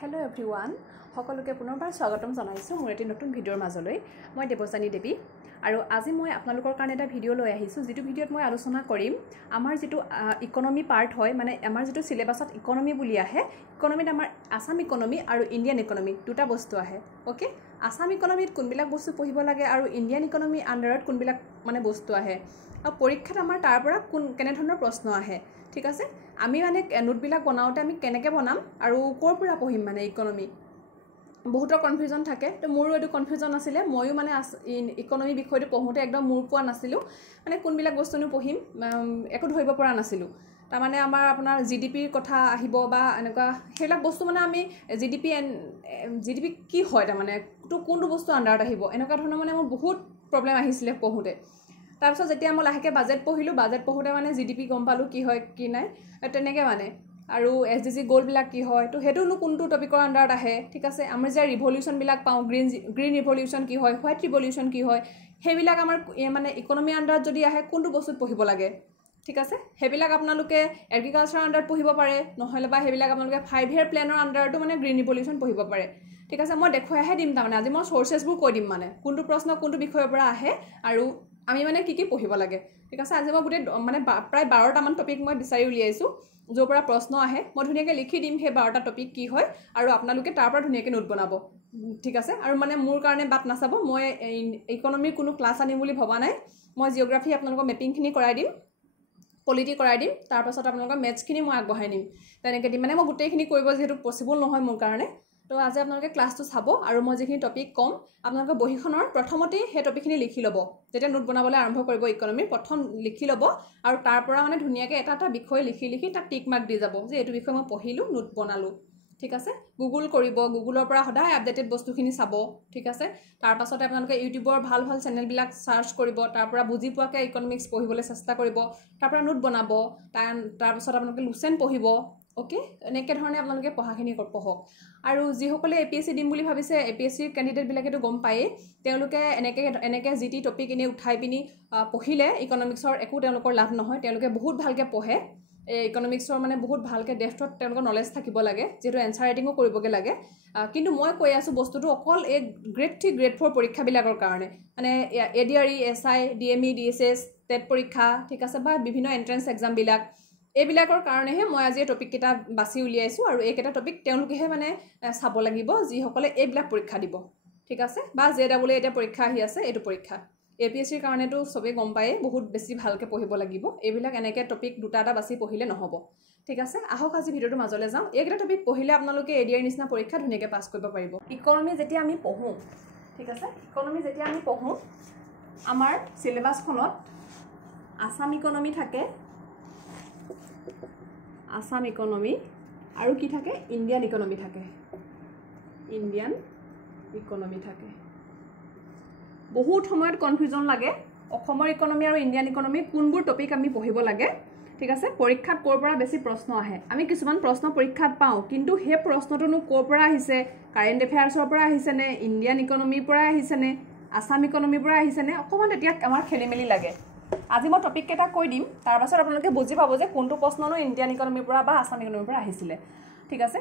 Hello everyone, সকলোকে পুনৰবাৰ স্বাগতম জনাইছো মোৰ এটি নতুন ভিডিঅ'ৰ মাজলৈ মই দেৱজানী দেৱী আৰু আজি মই আপোনালোকৰ কাৰণে এটা ভিডিঅ' লৈ আহিছো যেটো ভিডিঅ'ত মই আলোচনা কৰিম আমাৰ যেটো ইকোনমি পাৰ্ট হয় মানে আমাৰ যেটো সিলেবাসত ইকোনমি বুলি আহে ইকোনমিত আমাৰ আসাম ইকোনমি আৰু ইণ্ডিয়ান ইকোনমি দুটা বস্তু আহে ওকে আসাম ইকোনমিত কোনবিলাক বস্তু পঢ়িব লাগে আৰু ইণ্ডিয়ান ইকোনমি আন্ডাৰত কোনবিলাক মানে বস্তু আহে আৰু পৰীক্ষাত আমাৰ তাৰ পৰা কেনে ধৰণৰ প্ৰশ্ন আহে ঠিক আছে আমি মানে নোটবিলাক বনাওতে আমি কেনেকৈ বনাম আৰু কোৰ পৰা পঢ়িম মানে ইকোনমি বহুতৰ কনফিউজন থাকে তো মোৰো এটো কনফিউজন আছিল ময়ো মানে ইকোনমি বিষয়টো পঢ়োতে একদম মূৰ পোৱা নাছিলো মানে কোনবিলাক বস্তুনো পঢ়িম একো ধৰিব পৰা নাছিলো তাৰ মানে আমাৰ আপোনাৰ জিডিপিৰ কথা আহিব বা এনেকুৱা হেলা বস্তু মানে আমি জিডিপি কি হয় তাৰ মানে তো কোনটো বস্তু আন্ডাৰত আহিব এনেকুৱা ধৰণৰ মানে মোৰ বহুত প্ৰবলেম আহিছিল পঢ়োতে তাৰপিছত যেতিয়া মই লাহেকে বাজেট পঢ়িলো বাজেট পঢ়োতে মানে জিডিপি গম পালো কি হয় কি নাই তেনেকে মানে আৰু এসডিজি গোল বিলাক কি হয় তো হেতুনো কোনটো টপিকৰ আন্ডাৰত আহে ঠিক আছে আমি যে ৰিভলিউশন বিলাক পাও গ্ৰীন ৰিভলিউশন কি হয় হোৱাইট ৰিভলিউশন কি হয় হেবিলাক আমাৰ মানে ইকোনমি আন্ডাৰত যদি আহে কোনটো বস্তুত পঢ়িব লাগে ঠিক আছে হেবিলাক আপোনালোকে এগ্ৰিকালচাৰ আন্ডাৰত পঢ়িব পাৰে নহলে বা হেবিলাক আপোনালোকে 5 ইয়াৰ প্ল্যানৰ আন্ডাৰটো মানে গ্ৰীন ৰিভলিউশন পঢ়িব পাৰে ঠিক আছে মই দেখুৱাইহে দিম তাৰমানে আজি মই সোৰ্সেছবোৰ কৈ দিম মানে কোনটো প্ৰশ্ন কোনটো বিষয়ৰ পৰা আহে আৰু আমি মানে কি পঢ়িব লাগে ঠিক আছে আজি মই গুটে মানে প্ৰায় 12টা মান টপিক মই বিচাৰি উলিয়াইছো যৰ পৰা প্ৰশ্ন আহে মই ধুনিয়াকে লিখি দিম হে 12টা টপিক কি হয় আৰু আপোনালোকে তাৰ পৰা ধুনিয়াকে নোট বনাব ঠিক আছে আৰু মানে মোৰ কাৰণে বাট নাচাব মই ইকোনমিৰ কোনো ক্লাছ আনিম বুলি ভবা নাই মই জিওগ্ৰাফি আপোনালোকক মেপিং খিনি কৰাই দিম পলিটি কৰাই দিম তাৰ পাছত আপোনালোকৰ মেথছ খিনি মই আগবঢ়াই নিম তেনেকৈ দিম মানে মই গুটেইখিনি কৰিব যেহেতু পসিবল নহয় মোৰ কাৰণে তো আজি আপোনালোকে ক্লাছটো চাব আৰু মই যিখিনি টপিক কম আপোনালোকে বহিখনৰ প্ৰথমতে হে টপিকখিনি লিখি ল'ব যেতিয়া নোট বনাবলৈ আৰম্ভ কৰিব ইকোনমি প্ৰথম লিখি ল'ব আৰু তাৰ পৰা মানে ধুনিয়াকে এটা বিষয় লিখি তাক টিক মাৰ্ক দি যাব যে এটো বিষয় মই পঢ়িলো নোট বনালো ঠিক আছে গুগল কৰিব গুগলৰ পৰা সদায় আপডেটেড বস্তুখিনি চাব ঠিক আছে তাৰ পাছতে আপোনালোকে ইউটিউবৰ ভাল চেনেল বিলাক সাৰ্চ কৰিব তাৰ পৰা বুজি পোৱাকে ইকোনমিক্স পঢ়িবলৈ চেষ্টা কৰিব তাৰ পৰা নোট বনাব তাৰ পাছত আপোনালোকে লুচেন পঢ়িব ওকে এনেকে ধৰণে আপোনালোকে পঢ়াখিনি পঢ়ক আৰু যিসকলে এপিএসসি দিম বুলি ভাবিছে এপিএসসিৰ ক্যান্ডিডেট বিলাকেটো গম পায়ে তেওঁলোকে এনেকে জিটি টপিক এনে উঠাই পিনি পঢ়িলে ইকোনমিক্সৰ একো তেওঁলোকৰ লাভ নহয় তেওঁলোকে বহুত ভালকে পঢ়ে ইকোনমিক্সৰ মানে বহুত ভালকে ডেফটত তেওঁলোকৰ নলেজ থাকিব লাগে যেটো এনসাৰ ৰাইটিংও কৰিবগে লাগে কিন্তু মই কৈ আছো বস্তুটো অকল এই গ্ৰেড 3 গ্ৰেড 4 পৰীক্ষা বিলাকৰ কাৰণে মানে ADRE SI DME DSS TET পৰীক্ষা ঠিক আছে বা বিভিন্ন এন্ট্ৰেন্স এক্সাম বিলাক এইবিলাকৰ কাৰণেহে মই আজি টপিক কেটা বাছি উলিয়াইছো আৰু এইকেটা টপিক তেওঁলোকেহে মানে চাব লাগিব যি সকলে এইবিলাক পৰীক্ষা দিব ঠিক আছে বা জেডব্লিউ এটা পৰীক্ষা আহি আছে এটো পৰীক্ষা এপিএসসিৰ কাৰণেটো সবে গম পায়ে বহুত বেছি ভালকে পঢ়িব লাগিব এইবিলাক এনেকে টপিক দুটা বাছি পঢ়িলে নহব ঠিক আছে আহক আজি ভিডিওটো মাজলৈ যাম এইকেটা টপিক পঢ়িলে আপোনালোকে এডিআৰ নিচিনা পৰীক্ষা ধুনিয়াকে পাছ কৰিব পাৰিব ইকোনমি যেতিয়া আমি পঢ়ো ঠিক আছে ইকোনমি যেতিয়া আমি পঢ়ো আমাৰ সিলেবাসখনত আসাম ইকোনমি থাকে আসাম ইকোনমি আৰু কি থাকে ইণ্ডিয়ান ইকোনমি থাকে ইণ্ডিয়ান ইকোনমি থাকে বহুত সময়ত কনফিউজন লাগে অসমৰ ইকোনমি আৰু ইণ্ডিয়ান ইকোনমি কোনবোৰ টপিক আমি পঢ়িব লাগে ঠিক আছে পৰীক্ষাত কোৰ পৰা বেছি প্ৰশ্ন আহে আমি কিছুমান প্ৰশ্ন পৰীক্ষাত পাও কিন্তু হে প্ৰশ্নটোনো কোৰ পৰা আহিছে কাৰেন্ট এফেয়াৰ্ছৰ পৰা আহিছে নে ইণ্ডিয়ান ইকোনমিৰ পৰা আহিছে নে আসাম ইকোনমিৰ পৰা আহিছে নে অকমান এতিয়া আমাৰ খেলিমেলি লাগে আজি মই টপিক কেটা কৈ দিম তাৰ পাছত আপোনালোকে বুজি পাব যে কোনটো প্ৰশ্ননো ইণ্ডিয়ান ইকোনমিৰ পৰা বা আসাম ইকোনমিৰ পৰা আহিছিল ঠিক আছে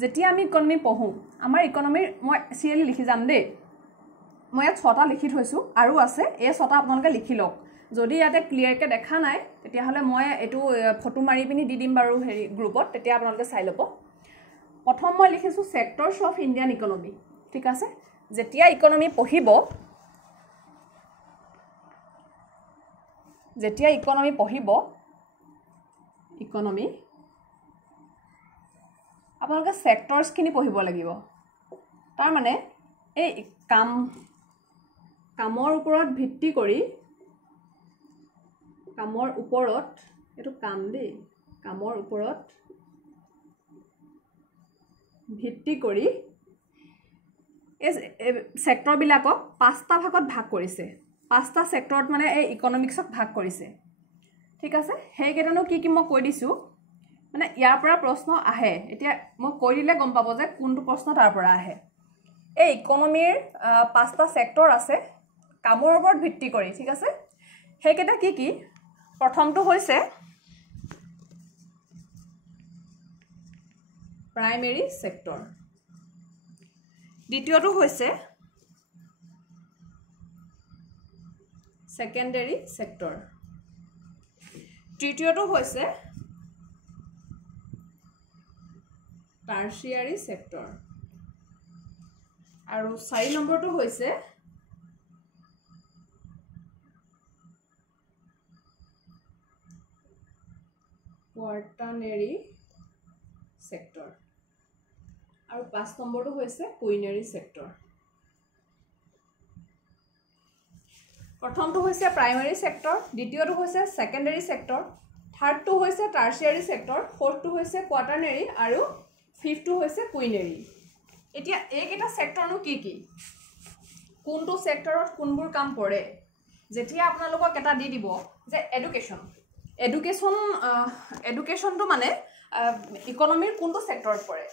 যেতিয়া আমি ইকোনমি পঢ়ো আমাৰ ইকোনমিৰ মই সিৰিয়েলি লিখি যাম দে মই 6টা লিখি থৈছো আৰু আছে এই 6টা আপোনালোকে লিখি লওক যদি ইয়াতে ক্লিয়াৰকে দেখা নাই তেতিয়া হলে মই এটো ফটো মাৰি পিনি দি দিম বাৰু হেৰি গ্ৰুপত তেতিয়া আপোনালোকে চাই ল'ব প্ৰথম মই লিখিছো সেক্টৰস অফ ইণ্ডিয়ান ইকোনমি ঠিক আছে যেতিয়া ইকোনমি পঢ়িব যেতিয়া ইকোনমি পঢ়িব ইকোনমি আপোনালোকে সেক্টৰস খিনি পঢ়িব লাগিব তাৰ মানে এই কামৰ ওপৰত ভিত্তি কৰি কামৰ ওপৰত এটো কাম দেই কামৰ ওপৰত ভিত্তি কৰি এই সেক্টৰ বিলাকক 5টা ভাগত ভাগ কৰিছে 5টা সেক্টৰত মানে এই ইকোনমিক্সক ভাগ কৰিছে ঠিক আছে হেই কেটানো কি মই কৈ দিছো মানে ইয়াৰ পৰা প্ৰশ্ন আহে এতিয়া মই কৈ দিলে গম পাব যে কোনটো প্ৰশ্ন তাৰ পৰা আহে এই ইকোনমিৰ 5টা সেক্টৰ আছে কামৰ ওপৰত ভিত্তি কৰি ঠিক আছে হেই কেটা কি প্ৰথমটো হৈছে প্ৰাইমেৰী সেক্টৰ দ্বিতীয়টো হৈছে সেকেন্ডাৰী সেক্টৰ তৃতীয়টো হৈছে টাৰ্চিয়াৰী সেক্টৰ আৰু 4 নম্বৰটো হৈছে কোৱাটাৰ্নাৰী সেক্টৰ আৰু 5 নম্বৰটো হৈছে কুইনাৰী সেক্টৰ প্ৰথমটো হৈছে প্ৰাইমাৰী সেক্টৰ দ্বিতীয়টো হৈছে সেকেন্ডাৰী সেক্টৰ থাৰ্ডটো হৈছে টাৰ্চিয়াৰী সেক্টৰ ফৰ্থটো হৈছে কোৱাটাৰ্নাৰী আৰু ফিফথটো হৈছে কুইনাৰী এতিয়া এইকেইটা সেক্টৰনো কি কি কোনটো সেক্টৰত কোনবোৰ কাম পৰে যেতিয়া আপোনালোকক এটা দি দিব যে এডুকেশ্যনটো মানে ইকনমিৰ কোনটো সেক্টৰত পৰে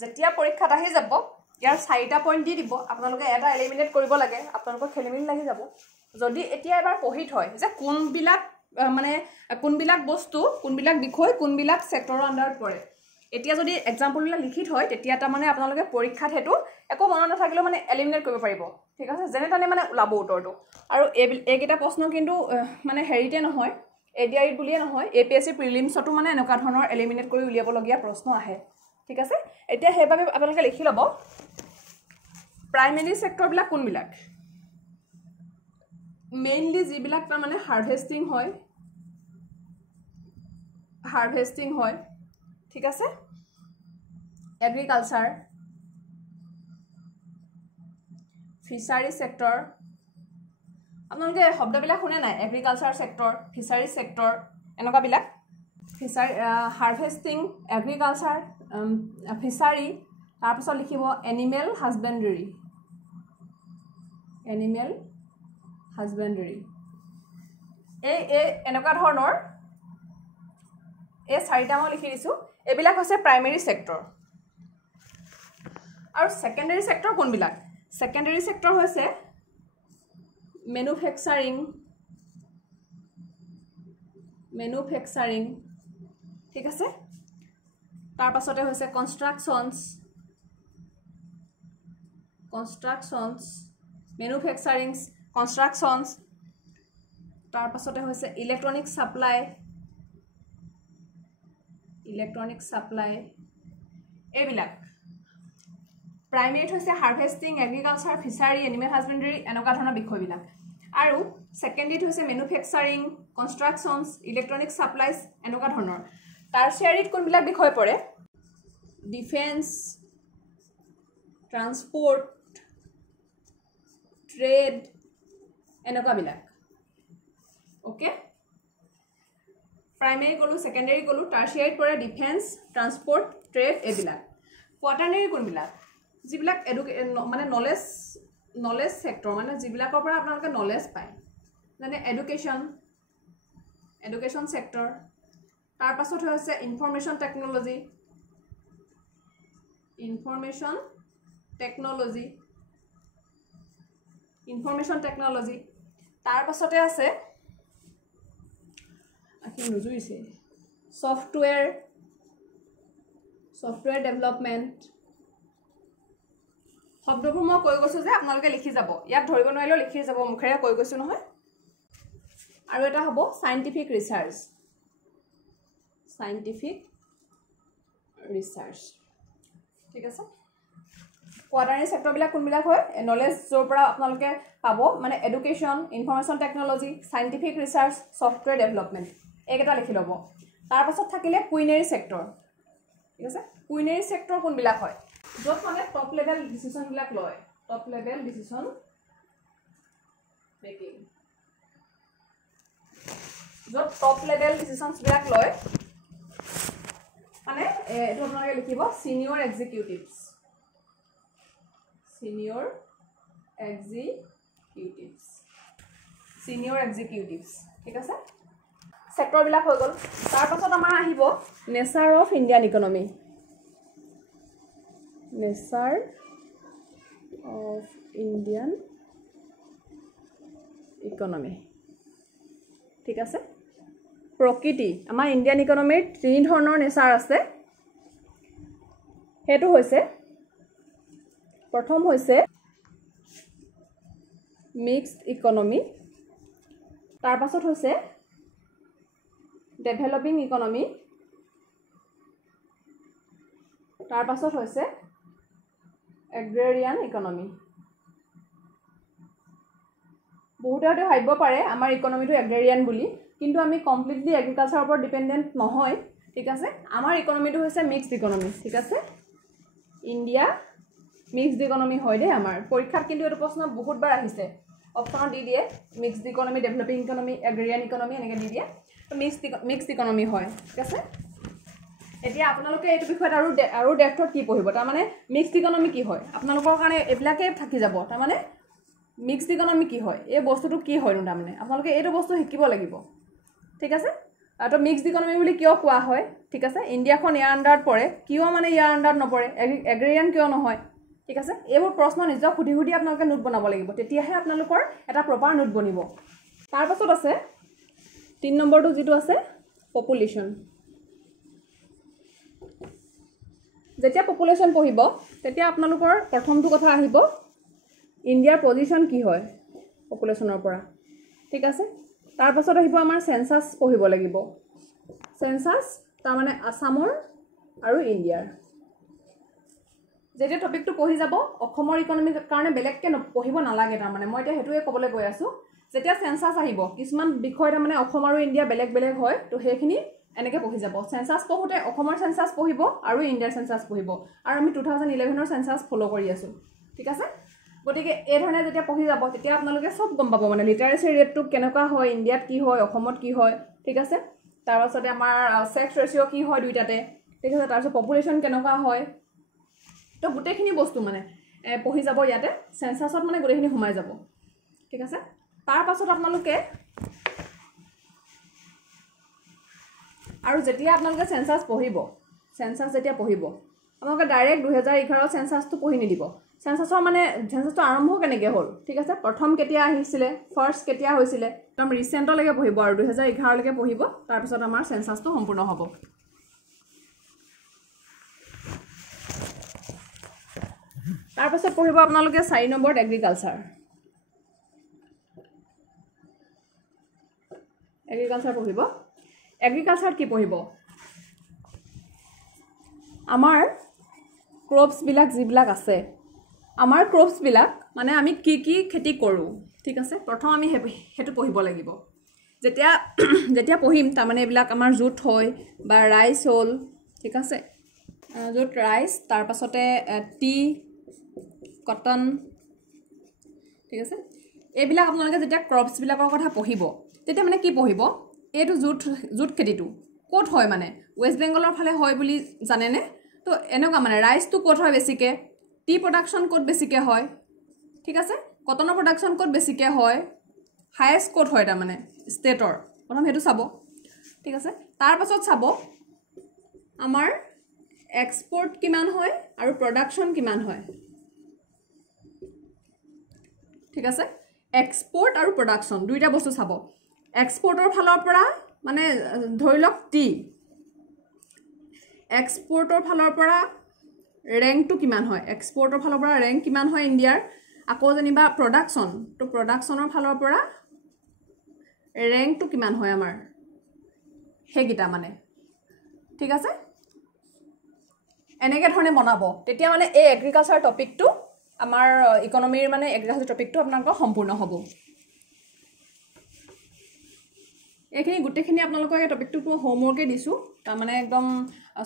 যেতিয়া পৰীক্ষাত আহি যাব ইয়াৰ 4টা পইণ্ট দি দিব আপোনালোকে এটা এলিমিনেট কৰিব লাগে আপোনালোকৰ খেলিমেলি লাগি যাব যদি এতিয়া এবাৰ পঢ়ি থয় যে কোনবিলাক বস্তু কোনবিলাক বিষয় কোনবিলাক সেক্টৰৰ আন্ডাৰত পৰে এতিয়া যদি এক্সাম্পলবিলাক লিখি থয় তেতিয়া তাৰমানে আপোনালোকে পৰীক্ষাত হেতু একো মনত নাথাকিলেও মানে এলিমিনেট কৰিব পাৰিব ঠিক আছে যেনে তেনে মানে ওলাব উত্তৰটো আৰু এইকেইটা প্ৰশ্ন কিন্তু মানে হেৰিতে নহয় এডিআই বুলিয়ে নহয় এপিএসসি প্ৰিলিমছতো মানে এনেকুৱা ধৰণৰ এলিমিনেট কৰি উলিয়াবলগীয়া প্ৰশ্ন আহে ঠিক আছে এতিয়া সেইভাবে আপোনালোকে লিখি ল'ব প্ৰাইমেৰী সেক্টৰবিলাক কোনবিলাক মেইনলি যিবিলাক মানে হাৰ্ভেষ্টিং হয় ঠিক আছে এগ্ৰিকালচাৰ ফিচাৰী সেক্টৰ আপোনালোকে শব্দবিলাক শুনে নাই এগ্ৰিকালচাৰ সেক্টৰ ফিচাৰী সেক্টৰ এনেকুৱাবিলাক ফিচাৰী হাৰ্ভেষ্টিং এগ্ৰিকালচাৰ ফিচাৰী তাৰপিছত লিখিব এনিমেল হাজবেণ্ডাৰী এই এনেকুৱা ধৰণৰ এই 4টা মই লিখি দিছোঁ এইবিলাক হৈছে প্ৰাইমেৰী সেক্টৰ আৰু সেকেন্ডাৰী সেক্টৰ কোনবিলাক সেকেন্ডাৰী সেক্টৰ হৈছে মেনুফেকচাৰিং ঠিক আছে তাৰ পাছতে হৈছে কনষ্ট্ৰাকচনছ মেনুফেকচাৰিং কনষ্ট্ৰাকচনছ তাৰ পাছতে হৈছে ইলেক্ট্ৰনিক সাপ্লাই এইবিলাক প্ৰাইমেৰীত হৈছে হাৰ্ভেষ্টিং এগ্ৰিকালচাৰ ফিচাৰী এনিমেল হাজবেণ্ডাৰী এনেকুৱা ধৰণৰ বিষয়বিলাক আৰু সেকেন্ডাৰীত হৈছে মেনুফেকচাৰিং কনষ্ট্ৰাকচনছ ইলেক্ট্ৰনিক সাপ্লাইজ এনেকুৱা ধৰণৰ টাৰ্চিয়াৰীত কোনবিলাক বিষয় পৰে ডিফেন্স ট্ৰান্সপোৰ্ট ট্ৰেড এনেকুৱাবিলাক ওকে প্ৰাইমেৰী কলো সেকেন্ডাৰী কলো টাৰ্চিয়াৰীত পৰে ডিফেন্স ট্ৰান্সপোৰ্ট ট্ৰেড এইবিলাক কোৱাটাৰ্নাৰী কোনবিলাক যিবিলাক মানে নলেজ সেক্টৰ মানে যিবিলাকৰ পৰা আপোনালোকে নলেজ পায় যেনে এডুকেশ্যন সেক্টৰ তাৰ পাছত হৈছে ইনফৰমেশ্যন টেকনলজি তাৰ পাছতে আছে নুজুৰিছে ছফটৱেৰ ডেভেলপমেণ্ট শব্দবোৰ মই কৈ গৈছোঁ যে আপোনালোকে লিখি যাব ইয়াত ধৰিব নোৱাৰিলেও লিখি যাব মুখেৰে কৈ গৈছোঁ নহয় আৰু এটা হ'ব সাইন্টিফিক ৰিচাৰ্চ ঠিক আছে কোৱাটাৰ্নাৰী সেক্টৰবিলাক কোনবিলাক হয় নলেজ য'ৰ পৰা আপোনালোকে পাব মানে education information technology scientific research software development এইকেইটা লিখি ল'ব তাৰ পাছত থাকিলে কুইনাৰী সেক্টৰ ঠিক আছে কুইনাৰী সেক্টৰ কোনবিলাক হয় য'ত মানে টপ লেভেল ডিচিশ্যনবিলাক লয় য'ত টপ লেভেল ডিচিশ্যনবিলাক লয় মানে এইটো আপোনালোকে লিখিব চিনিয়ৰ এক্সিকিউটিভছ ঠিক আছে সেক্টৰবিলাক হৈ গ'ল তাৰ পাছত আমাৰ আহিব নেচাৰ অফ ইণ্ডিয়ান ইকনমি ঠিক আছে প্ৰকৃতি আমাৰ ইণ্ডিয়ান ইকনমিৰ 3 ধৰণৰ নেচাৰ আছে হেতু হৈছে প্ৰথম হৈছে মিক্সড ইকনমি তাৰ পাছত হৈছে ডেভেলপিং ইকনমি তাৰ পাছত হৈছে এগ্ৰেৰিয়ান ইকনমি বহুতে হয়তো ভাবিব পাৰে আমাৰ ইকনমিটো এগ্ৰেৰিয়ান বুলি কিন্তু আমি কমপ্লিটলি এগ্ৰিকালচাৰৰ ওপৰত ডিপেন্ডেন্ট নহয় ঠিক আছে আমাৰ ইকনমিটো হৈছে মিক্সড ইকনমি ঠিক আছে ইন্ডিয়া মিক্সড ইকনমি হয় দে আমাৰ পৰীক্ষাত কিন্তু এই প্ৰশ্ন বহুতবাৰ আহিছে অপচন দি দিয়ে mixed economy developing economy agrarian economy এনেকৈ দি দিয়ে তো মিক্সড ইকনমি হয় ঠিক আছে এতিয়া আপোনালোকে এইটো বিষয়ত আৰু ডেপ্থত কি পঢ়িব তাৰমানে মিক্সড ইকনমি কি হয় আপোনালোকৰ কাৰণে এইবিলাকে থাকি যাব তাৰমানে মিক্সড ইকনমি কি হয় এই বস্তুটো কি হয়নো তাৰমানে আপোনালোকে এইটো বস্তু শিকিব লাগিব ঠিক আছে তো মিক্সড ইকনমি বুলি কিয় কোৱা হয় ঠিক আছে ইণ্ডিয়াখন ইয়াৰ আণ্ডাৰত পৰে কিয় মানে ইয়াৰ আণ্ডাৰত নপৰে এগ্ৰেৰিয়ান কিয় নহয় ঠিক আছে এইবোৰ প্ৰশ্ন নিজক সুধি সুধি আপোনালোকে নোট বনাব লাগিব তেতিয়াহে আপোনালোকৰ এটা প্ৰপাৰ নোট বনিব তাৰ পাছত আছে 3 নম্বৰটো যেটো আছে পপুলেশ্যন যেতিয়া পপুলেশ্যন পঢ়িব তেতিয়া আপোনালোকৰ প্ৰথমটো কথা আহিব ইণ্ডিয়াৰ পজিশন কি হয় পপুলেশ্যনৰ পৰা ঠিক আছে তাৰ পাছত আহিব আমাৰ সেন্সাস পঢ়িব লাগিব সেন্সাস তাৰ মানে আসামৰ আৰু ইণ্ডিয়াৰ যেতিয়া টপিকটো পঢ়ি যাব অসমৰ ইকনমিৰ কাৰণে বেলেগকে পঢ়িব নালাগে তাৰ মানে মই এতিয়া হেতুৱে ক'বলৈ গৈ আছো যেতিয়া সেন্সাস আহিব কিছুমান বিষয় তাৰ মানে অসম আৰু ইণ্ডিয়া বেলেগ বেলেগ হয় তো হেখিনি এনেকে পঢ়ি যাব সেন্সাস পঢ়োতে অসমৰ সেন্সাস পঢ়িব আৰু ইণ্ডিয়াৰ সেন্সাস পঢ়িব আৰু আমি 2011 ৰ সেন্সাস ফলো কৰি আছো ঠিক আছে গতিকে এই ধৰণে যেতিয়া পঢ়ি যাব তেতিয়া আপোনালোকে সব গম পাব মানে লিটাৰেসি ৰেটটো কেনেকুৱা হয় ইণ্ডিয়াত কি হয় অসমত কি হয় ঠিক আছে তাৰ পাছতে আমাৰ সেক্স ৰেশিও কি হয় দুইটাতে ঠিক আছে তাৰ পাছত পপুলেশ্যন কেনেকুৱা হয় তো গুটেখিনি বস্তু মানে পঢ়ি যাব ইয়াতে সেন্সাসত মানে গুটেখিনি সোমাই যাব ঠিক আছে তাৰ পাছত আপোনালোকে আৰু যেতিয়া আপোনালোকে সেন্সাস পঢ়িব সেন্সাস যেতিয়া পঢ়িব আপোনালোকে ডাইৰেক্ট 2011 সেন্সাসটো পঢ়ি নিদিব সেন্সাসৰ মানে সেন্সাসটো আৰম্ভ কেনেকৈ হ'ল ঠিক আছে প্ৰথম কেতিয়া আহিছিলে ফাৰ্স্ট কেতিয়া হৈছিলে একদম ৰিসেন্টলৈকে পঢ়িব আৰু 2011 লৈকে পঢ়িব তাৰ পিছত আমাৰ সেন্সাসটো সম্পূৰ্ণ হ'ব তাৰ পাছত পঢ়িব আপোনালোকে 4 নম্বৰত এগ্ৰিকালচাৰ পঢ়িব এগ্ৰিকালচাৰ কি পঢ়িব আমাৰ ক্ৰপছ বিলাক যিবিলাক আছে আমাৰ ক্ৰপছ বিলাক মানে আমি কি কি খেতি কৰো ঠিক আছে প্ৰথম আমি হেতু পঢ়িব লাগিব যেতিয়া পঢ়িম তাৰ মানে এইবিলাক আমাৰ জুট হয় বা ৰাইস হল ঠিক আছে জুট ৰাইস তাৰ পাছতে টি কটন ঠিক আছে এইবিলাক আপোনালোকে যেতিয়া ক্ৰপছ বিলাকৰ কথা পঢ়িব তেতিয়া মানে কি পঢ়িব এইটো জুট খেতিটো কোট হয় মানে ওয়েস্ট বেঙ্গলৰ ফালে হয় বুলি জানে নে তো এনেকুৱা মানে ৰাইসটো কোট হয় বেছিকে টি প্ৰডাকশন কোট বেছিকে হয় ঠিক আছে কটনৰ প্ৰডাকশন কোট বেছিকে হয় হাইয়েস্ট কোট হয় তাৰ মানে ষ্টেটৰ প্ৰথম হেতু চাব ঠিক আছে তাৰ পাছত চাব আমাৰ এক্সপোৰ্ট কিমান হয় আৰু প্ৰডাকশন কিমান হয় ঠিক আছে এক্সপোৰ্ট আৰু প্ৰডাকশন দুইটা বস্তু চাব এক্সপোৰ্টৰ ফালৰ পৰা মানে ধৰি লওক টি এক্সপোৰ্টৰ ফালৰ পৰা ৰেংকটো কিমান হয় এক্সপোৰ্টৰ ফালৰ পৰা ৰেংক কিমান হয় ইণ্ডিয়াৰ আকৌ যেনিবা প্ৰডাকশন তো প্ৰডাকশনৰ ফালৰ পৰা ৰেংকটো কিমান হয় আমাৰ হেগিটা মানে ঠিক আছে এনেকে ধৰণে বনাব তেতিয়া মানে এই এগ্ৰিকালচাৰ টপিকটো আমাৰ ইকনমিৰ মানে এগ্ৰিকালচাৰ টপিকটো আপোনালোকৰ সম্পূৰ্ণ হ'ব এইখিনি গুটেখিনি আপোনালোকৰ এই টপিকটো হোমৱৰ্কে দিছো তাৰ মানে একদম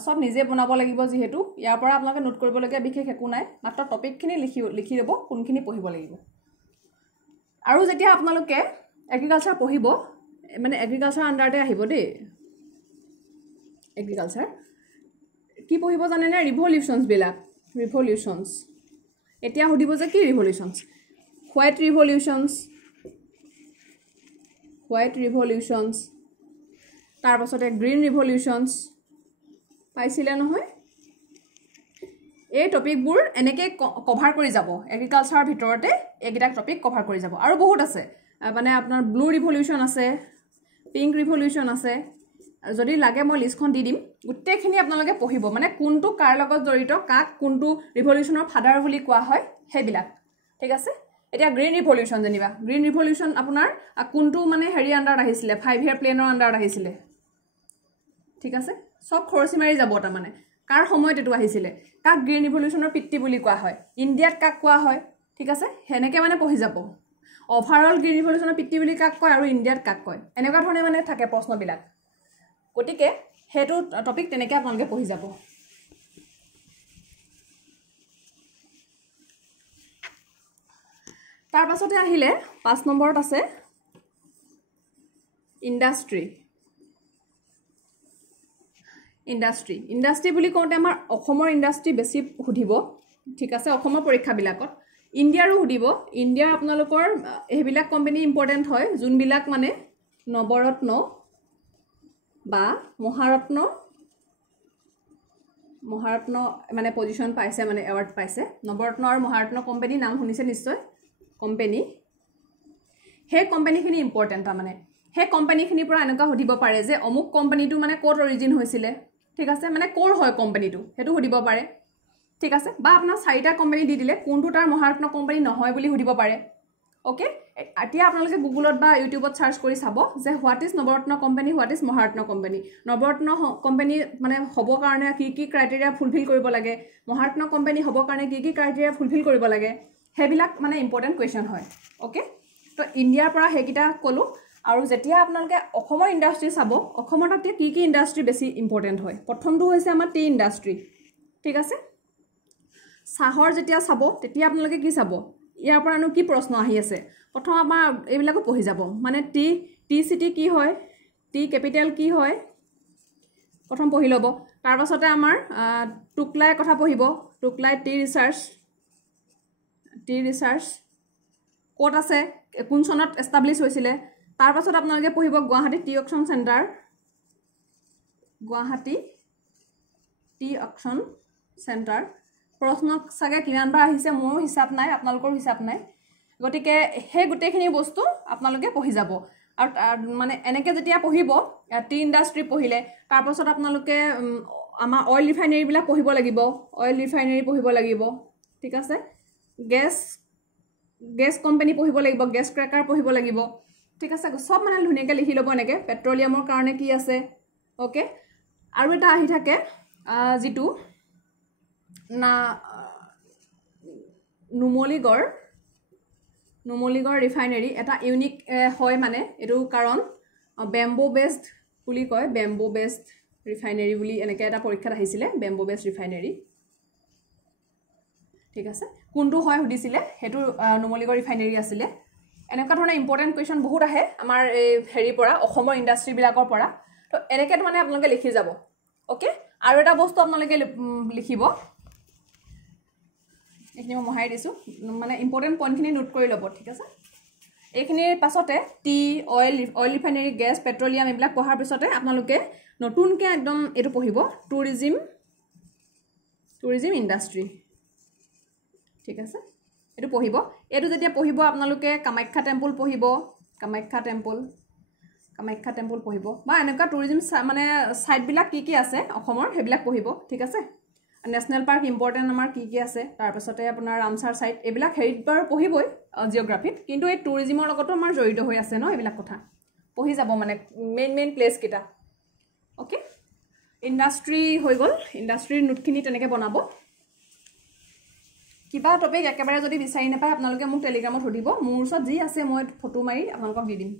সব নিজে বনাব লাগিব যেহেতু ইয়াৰ পৰা আপোনালোকে নোট কৰিবলগীয়া বিশেষ একো নাই মাত্ৰ টপিকখিনি লিখি দেব কোনখিনি পঢ়িব লাগিব আৰু যেতিয়া আপোনালোকে এগ্ৰিকালচাৰ পঢ়িব মানে এগ্ৰিকালচাৰ আন্ডাৰতে আহিব দেই এগ্ৰিকালচাৰ কি পঢ়িব জানে নে ৰিভলিউশনছ বিলাক ৰিভলিউশনছ এতিয়া সুধিব যে কি ৰিভলিউশনছ হোৱাইট ৰিভলিউশনছ তাৰ পাছতে গ্ৰীন ৰিভলিউশনছ পাইছিলে নহয় এই টপিকবোৰ এনেকৈ কভাৰ কৰি যাব এগ্ৰিকালচাৰৰ ভিতৰতে এইকেইটা টপিক কভাৰ কৰি যাব আৰু বহুত আছে মানে আপোনাৰ ব্লু ৰিভলিউশন আছে পিংক ৰিভলিউশন আছে আৰু যদি লাগে মই লিষ্টখন দি দিম গোটেইখিনি আপোনালোকে পঢ়িব মানে কোনটো কাৰ লগত জড়িত কাক কোনটো ৰিভলিউচনৰ ফাদাৰ বুলি কোৱা হয় সেইবিলাক ঠিক আছে এতিয়া গ্ৰীণ ৰিভলিউচন জানিবা গ্ৰীণ ৰিভলিউচন আপোনাৰ কোনটো মানে হেৰি আন্ডাৰত আহিছিলে 5 ইয়াৰ প্লেনৰ আন্ডাৰত আহিছিলে ঠিক আছে সব খৰচি মাৰি যাব তা মানে কাৰ সময়ত এটো আহিছিলে কাক গ্ৰীণ ৰিভলিউচনৰ পিতৃ বুলি কোৱা হয় ইণ্ডিয়াত কাক কোৱা হয় ঠিক আছে হেনেকে মানে পঢ়ি যাব ওভাৰঅল গ্ৰীণ ৰিভলিউচনৰ পিতৃ বুলি কাক কয় আৰু ইণ্ডিয়াত কাক কয় এনেকুৱা ধৰণে মানে থাকে প্ৰশ্নবিলাক গতিকে হেতু টপিক তেনেকৈ আপোনালোকে পঢ়ি যাব তাৰ পাছতে আহিলে 5 নম্বৰত আছে ইণ্ডাষ্ট্ৰি বুলি কওঁতে আমাৰ অসমৰ ইণ্ডাষ্ট্ৰি বেছি সুধিব ঠিক আছে অসমৰ পৰীক্ষাবিলাকত ইণ্ডিয়াৰো সুধিব ইণ্ডিয়াৰ আপোনালোকৰ এইবিলাক কোম্পানী ইম্পৰ্টেন্ট হয় যোনবিলাক মানে নৱৰত্ন বা মহাৰত্ন মানে পজিশন পাইছে মানে এৱাৰ্ড পাইছে নৱৰত্ন আৰু মহাৰত্ন কোম্পানী নাম শুনিছে নিশ্চয় কোম্পানী হে কোম্পানীখিনি ইম্পৰ্টেন্ট মানে হে কোম্পানীখিনিৰ পৰা এনেকুৱা সুধিব পাৰে যে অমুক কোম্পানীটো মানে ক'ত অৰিজিন হৈছিলে ঠিক আছে মানে ক'ৰ হয় কোম্পানীটো হেতু সুধিব পাৰে ঠিক আছে বা আপোনাৰ 4টা কোম্পানী দি দিলে কোনটো তাৰ মহাৰত্ন কোম্পানী নহয় বুলি সুধিব পাৰে ওকে এতিয়া আপোনালোকে গুগলত বা ইউটিউবত সাৰ্চ কৰি চাব যে what is Navratna company what is মহাৰত্ন company Navratna company মানে হ'ব কাৰণে কি কি ক্ৰাইটেৰিয়া ফুলফিল কৰিব লাগে মহাৰত্ন কোম্পানী হ'ব কাৰণে কি কি ক্ৰাইটেৰিয়া ফুলফিল কৰিব লাগে হেবিলাক মানে ইম্পৰ্টেন্ট কোৱেশ্চন হয় ওকে তো ইণ্ডিয়াৰ পৰা হেকিটা কলো আৰু যেতিয়া আপোনালোকে অসমৰ ইণ্ডাষ্ট্ৰি চাব অসমৰ তাতে কি কি ইণ্ডাষ্ট্ৰি বেছি ইম্পৰ্টেন্ট হয় প্ৰথমটো হৈছে আমাৰ টি ইণ্ডাষ্ট্ৰি ঠিক আছে চাহৰ যেতিয়া চাব তেতিয়া আপোনালোকে কি চাব ইয়াৰ পৰানো কি প্ৰশ্ন আহি আছে প্ৰথম আমাৰ এইবিলাকো পঢ়ি যাব মানে টি সিটি কি হয় টি ক্যাপিটাল কি হয় প্ৰথম পঢ়ি ল'ব তাৰ পাছতে আমাৰ টুকলাই কথা পঢ়িব টুকলাই টি ৰিসাৰ্চ ক'ত আছে কোন চনত এস্টাবলিশ হৈছিলে তাৰ পাছত আপোনালোকে পঢ়িব গুৱাহাটী টি অকচন চেণ্টাৰ প্ৰশ্ন সাগে কিমানবাৰ আহিছে মোৰ হিসাব নাই আপোনালোকৰ হিসাব নাই গতিকে হে গুটেখিনি বস্তু আপোনালোকে পঢ়ি যাব আৰু মানে এনেকে যেতিয়া পঢ়িব টি ইণ্ডাষ্ট্ৰি পঢ়িলে তাৰ পাছত আপোনালোকে আমাৰ অইল ৰিফাইনাৰী বিলাক পঢ়িব লাগিব অইল ৰিফাইনাৰী পঢ়িব লাগিব ঠিক আছে গেছ কোম্পানী পঢ়িব লাগিব গেছ ক্ৰেকাৰ পঢ়িব লাগিব ঠিক আছে সব মানে ধুনিয়াকৈ লিখি ল'ব এনেকৈ পেট্ৰলিয়ামৰ কাৰণে কি আছে ওকে আৰু এটা আহি থাকে যেটো না নুমলীগড় ৰিফাইনাৰী এটা ইউনিক হয় মানে এটো কাৰণ বেম্বো বেসড বুলি কয় বেম্বো বেসড ৰিফাইনাৰী বুলি এনেকৈ এটা পৰীক্ষাত আহিছিলে বেম্বো বেসড ৰিফাইনাৰী ঠিক আছে কোনটো হয় সুধিছিলে হেতু নুমলীগড় ৰিফাইনাৰী আছিলে এনেকুৱা ধৰণৰ ইম্পৰ্টেন্ট কোৱেশ্চন বহুত আহে আমাৰ এই হেৰি পৰা অসমৰ ইণ্ডাষ্ট্ৰি বিলাকৰ পৰা তো এনেকৈ মানে আপোনালোকে লিখি যাব ওকে আৰু এটা বস্তু আপোনালোকে লিখিব এইখিনি মই মহাই দিছো মানে ইম্পৰ্টেন্ট পইণ্টখিনি নোট কৰি ল'ব ঠিক আছে এইখিনিৰ পাছতে T oil refinery gas petroleum এইবিলাক পঢ়াৰ পিছতে আপোনালোকে নতুনকৈ একদম এটো পঢ়িব টুৰিজিম ইণ্ডাষ্ট্ৰি ঠিক আছে এটো পঢ়িব এটো যেতিয়া পঢ়িব আপোনালোকে কামাখ্যা টেম্পল পঢ়িব কামাখ্যা টেম্পল পঢ়িব বা এনেকুৱা টুৰিজিম মানে সাইট বিলাক কি কি আছে অসমৰ হেবিলাক পঢ়িব ঠিক আছে নেশনাল পাৰ্ক ইম্পৰ্টেন্ট আমাৰ কি কি আছে তাৰ পাছতে আপোনাৰ ৰামসাৰ সাইট এইবিলাক হেৰিত বাৰ পঢ়িবই জিওগ্ৰাফিত কিন্তু এই টুৰিজিমৰ লগতো আমাৰ জড়িত হৈ আছে ন এইবিলাক কথা পঢ়ি যাব মানে মেইন প্লেস কিটা ওকে ইণ্ডাষ্ট্ৰি হৈ গল ইণ্ডাষ্ট্ৰিৰ নোটখিনি তেনেকৈ বনাব কিবা টপিক একেবাৰে যদি বিচাৰি নাপায় আপোনালোকে মোক টেলিগ্ৰামত সুধিব মোৰ ওচৰত যি আছে মই ফটো মাৰি আপোনালোকক দি দিম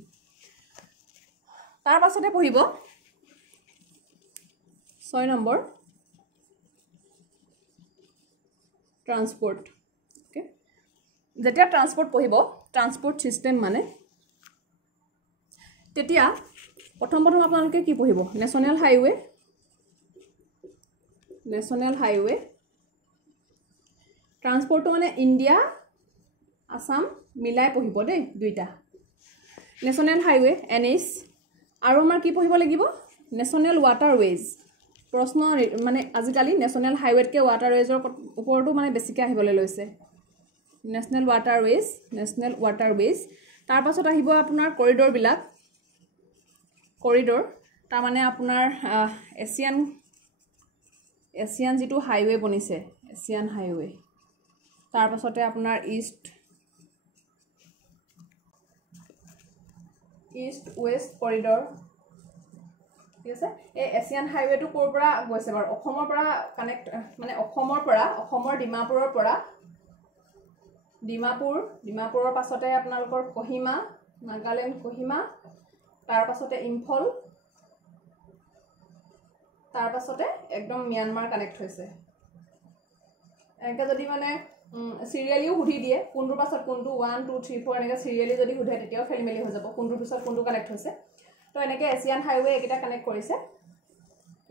তাৰ পাছতে পঢ়িব 6 নম্বৰ ট্ৰান্সপোৰ্ট ওকে যেতিয়া ট্ৰান্সপোৰ্ট পঢ়িব ট্ৰান্সপোৰ্ট সিস্টেম মানে তেতিয়া প্ৰথম আপোনালোকে কি পঢ়িব নেশনাল হাইৱে ট্ৰান্সপোৰ্ট মানে ইণ্ডিয়া আসাম মিলাই পঢ়িব দেই দুইটা নেশনাল হাইৱে NH আৰু আমাৰ কি পঢ়িব লাগিব নেশনাল ৱাটাৰৱেজ প্ৰশ্ন মানে আজিকালি নেশনাল হাইৱেতকে ৱাটাৰৱেজৰ ওপৰতো মানে বেছিকৈ আহিবলৈ লৈছে নেশনাল ৱাটাৰৱেজ তাৰ পাছত আহিব আপোনাৰ কৰিডৰ তাৰ মানে আপোনাৰ এছিয়ান এছিয়ান যেটো হাইৱে বনিছে এছিয়ান হাইৱে তাৰ পাছতে আপোনাৰ ইষ্ট ৱেষ্ট কৰিডৰ ঠিক আছে এই এছিয়ান হাইৱেটো ক'ৰ পৰা গৈছে বাৰু অসমৰ পৰা কানেক্ট মানে অসমৰ ডিমাপুৰৰ পৰা ডিমাপুৰৰ পাছতে আপোনালোকৰ কহিমা নাগালেণ্ড কহিমা তাৰ পাছতে ইম্ফল তাৰ পাছতে একদম ম্যানমাৰ কানেক্ট হৈছে এনেকৈ যদি মানে সিৰিয়ালিও সুধি দিয়ে কোনটোৰ পাছত কোনটো 1 2 3 4 এনেকৈ সিৰিয়ালি যদি সুধে তেতিয়াও খেলিমেলি হৈ যাব কোনটোৰ পিছত কোনটো কানেক্ট হৈছে তো এনেকৈ এছিয়ান হাইৱে একেটা কানেক্ট কৰিছে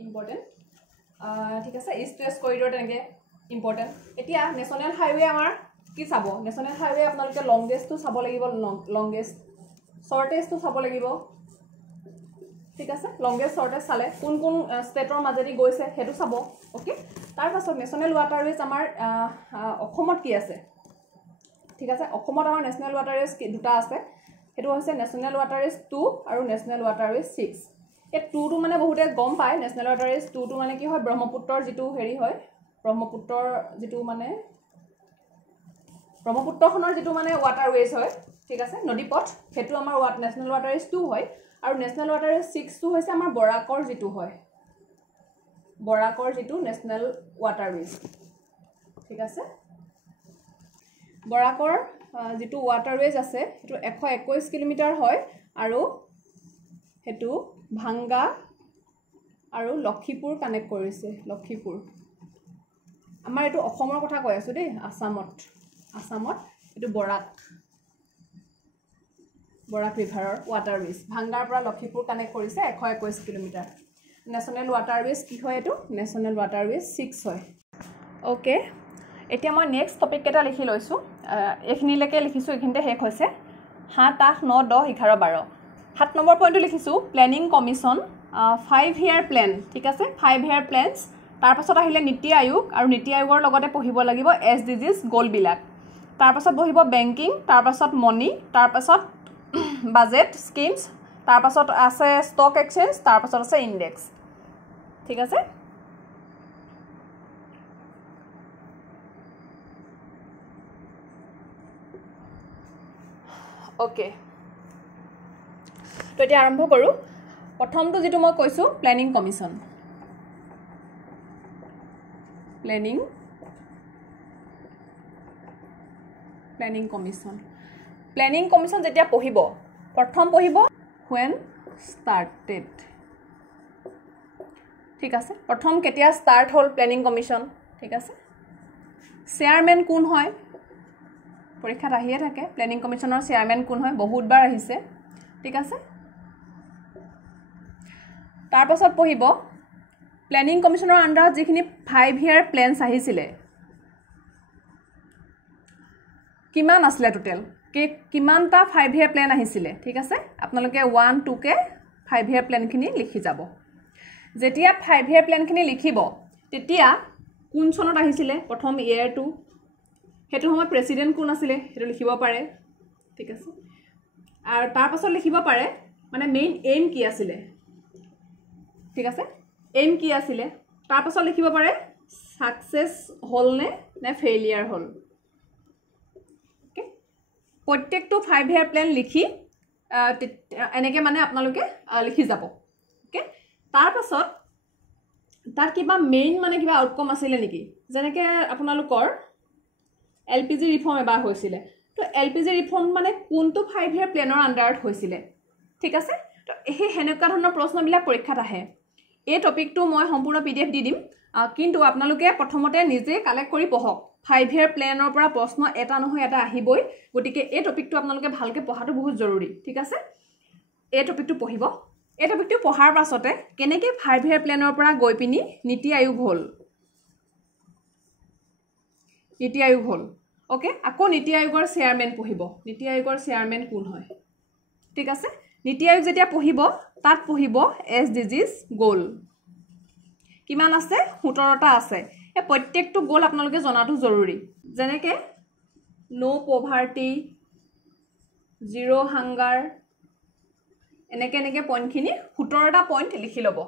ইম্পৰ্টেণ্ট ঠিক আছে ইষ্ট ৱেষ্ট কৰিডৰ তেনেকৈ ইম্পৰ্টেণ্ট এতিয়া নেশ্যনেল হাইৱে আমাৰ কি চাব নেশ্যনেল হাইৱে আপোনালোকে লংগেষ্টটো চাব লাগিব লংগেষ্ট শ্বৰ্টেজটো চাব লাগিব ঠিক আছে লংগেষ্ট শ্বৰ্টেজ চালে কোন কোন ষ্টেটৰ মাজেদি গৈছে সেইটো চাব ওকে তাৰ পাছত নেশ্যনেল ৱাটাৰৱেজ আমাৰ অসমত কি আছে ঠিক আছে অসমত আমাৰ নেশ্যনেল ৱাটাৰৱেজ দুটা আছে সেইটো হৈছে নেশ্যনেল ৱাটাৰৱেজ 2 আৰু নেশ্যনেল ৱাটাৰৱেজ 6 এই 2 টো মানে বহুতে গম পায় নেশ্যনেল ৱাটাৰৱেজ 2 টো মানে কি হয় ব্ৰহ্মপুত্ৰৰ যিটো হেৰি হয় ব্ৰহ্মপুত্ৰৰ যিটো মানে ব্ৰহ্মপুত্ৰখনৰ যিটো মানে ৱাটাৰৱেজ হয় ঠিক আছে নদীপথ সেইটো আমাৰ নেশ্যনেল ৱাটাৰৱেজ 2 হয় আৰু নেশ্যনেল ৱাটাৰৱেজ 6 টো হৈছে আমাৰ বৰাকৰ যিটো হয় বৰাকৰ যিটো নেশ্যনেল ৱাটাৰৱেজ ঠিক আছে বৰাকৰ যিটো ৱাটাৰৱেজ আছে সেইটো 121 কিলোমিটাৰ হয় আৰু হেতু ভাঙ্গা আৰু লক্ষীপুৰ কানেক্ট কৰিছে লক্ষীপুৰ আমাৰ এটো অসমৰ কথা কৈ আছো দেই আসামত এটো বৰাক ৰিভাৰৰ ৱাটাৰৱেজ ভাঙ্গাৰ পৰা লক্ষীপুৰ কানেক্ট কৰিছে 121 কিলোমিটাৰ নেশ্যনেল ৱাটাৰৱেজ কি হয় এটো নেশ্যনেল ৱাটাৰৱেজ 6 হয় ওকে এতিয়া মই নেক্সট টপিক এটা লিখি লৈছো এখিনিলৈকে লিখিছো এখিনতে শেষ হৈছে 7 8 9 10 11 12 7 নম্বৰ পইণ্টটো লিখিছো প্লেনিং কমিশন 5 ইয়াৰ প্লেন ঠিক আছে 5 ইয়াৰ প্লেনছ তাৰ পাছত আহিলে নীতি আয়োগ আৰু নীতি আয়োগৰ লগতে পঢ়িব লাগিব SDGs গোল বিলাক তাৰ পাছত বহিব বেংকিং তাৰ পাছত মনি তাৰ পাছত বাজেট স্কিমছ তাৰ পাছত আছে ষ্টক এক্সচেঞ্জ তাৰ পাছত আছে ইনডেক্স ঠিক আছে ওকে তো এতিয়া আৰম্ভ কৰো প্ৰথমটো যেটো মই কৈছো প্লেনিং কমিশন প্লেনিং কমিশন যেতিয়া পঢ়িব প্ৰথম পঢ়িব when started ঠিক আছে প্ৰথম কেতিয়া ষ্টাৰ্ট হ'ল প্লেনিং কমিশন ঠিক আছে চেয়াৰম্যান কোন হয় পৰীক্ষাত আহিয়ে থাকে প্লেনিং কমিশনৰ চেয়াৰম্যান কোন হয় বহুতবাৰ আহিছে ঠিক আছে তাৰ পাছত পঢ়িব প্লেনিং কমিশনৰ আন্ডাৰত যিখিনি 5 ইয়াৰ প্লেনছ আহিছিলে কিমান আসলে টোটাল কিমানটা 5 ইয়াৰ প্লেন আহিছিলে ঠিক আছে আপোনালোকে 1 2 কে 5 ইয়াৰ প্লেন খিনি লিখি যাব যেতিয়া 5 ইয়াৰ প্লেন খিনি লিখিব তেতিয়া কোন চনত আহিছিলে প্ৰথম ইয়াৰটো হেতু সময় প্ৰেসিডেন্ট কোন আছিলে হেতু লিখিব পাৰে ঠিক আছে আৰু তাৰ পাছত লিখিব পাৰে মানে মেইন এইম কি আছিলে ঠিক আছে এইম কি আছিলে তাৰ পাছত লিখিব পাৰে সাকসেস হল নে ফেইলিয়াৰ হল প্ৰত্যেকটো 5 ইয়াৰ প্লেন লিখি এনেকে মানে আপোনালোকে লিখি যাব ওকে তাৰ পাছত তাৰ কিবা মেইন মানে কিবা আউটকাম আছিল নেকি যেনেকে আপোনালোকৰ এলপিজি ৰিফৰ্ম এবাৰ হৈছিল তো এলপিজি ৰিফৰ্ম মানে কোনটো 5 ইয়াৰ প্লেনৰ আন্ডাৰত হৈছিল ঠিক আছে তো এই হেনেকা ধৰণৰ প্ৰশ্নবিলাক পৰীক্ষাত আহে এই টপিকটো মই সম্পূৰ্ণ পিডিএফ দি দিম কিন্তু আপোনালোকে প্ৰথমতে নিজে কালেক্ট কৰি পঢ়ক 5 ইয়াৰ প্লেনৰ পৰা প্ৰশ্ন এটা নহয় এটা আহিবই গতিকে এই টপিকটো আপোনালোকে ভালকে পঢ়াটো বহুত জৰুৰী ঠিক আছে এই টপিকটো পঢ়িব এই টপিকটো পঢ়াৰ পাছতে কেনেকৈ 5 ইয়াৰ প্লেনৰ পৰা গৈ পিনি নীতি আয়োগ হ'ল ওকে আকৌ নীতি আয়োগৰ চেয়াৰম্যান পঢ়িব নীতি আয়োগৰ চেয়াৰম্যান কোন হয় ঠিক আছে নীতি আয়োগ যেতিয়া পঢ়িব তাত পঢ়িব SDGs গোল কিমান আছে 17টা আছে এই প্ৰত্যেকটো গোল আপোনালোকে জনাটো জৰুৰী যেনেকে নো পভাৰ্টি জিৰো হাংগাৰ এনেকে পইণ্টখিনি 17টা পইণ্ট লিখি ল'ব